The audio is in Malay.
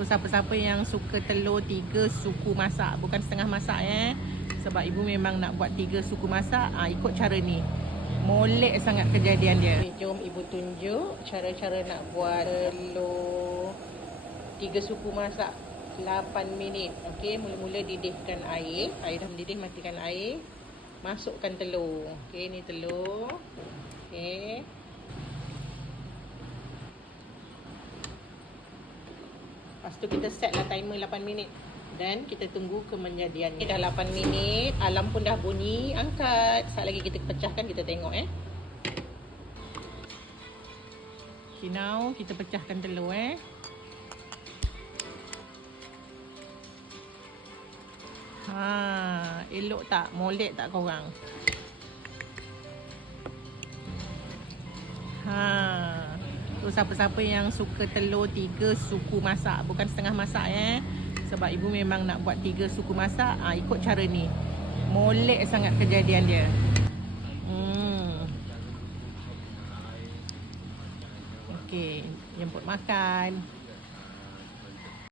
So siapa-siapa yang suka telur 3 suku masak, bukan setengah masak sebab ibu memang nak buat 3 suku masak. Ikut cara ni. Molek sangat kejadian dia. Okay, jom ibu tunjuk cara-cara nak buat telur 3 suku masak 8 minit. Okey, mula-mula didihkan air. Air dah mendidih, matikan air. Masukkan telur. Okey, ni telur. Okey. Lepas tu kita set lah timer 8 minit. Dan kita tunggu kemendadian. Ini dah 8 minit. Alarm pun dah bunyi. Angkat. Saat lagi kita pecahkan, kita tengok Okay, now kita pecahkan telur elok tak? Molek tak korang? So siapa-siapa yang suka telur 3 suku masak, bukan setengah masak sebab ibu memang nak buat 3 suku masak. Ikut cara ni. Molek sangat kejadian dia. Okey, jemput makan.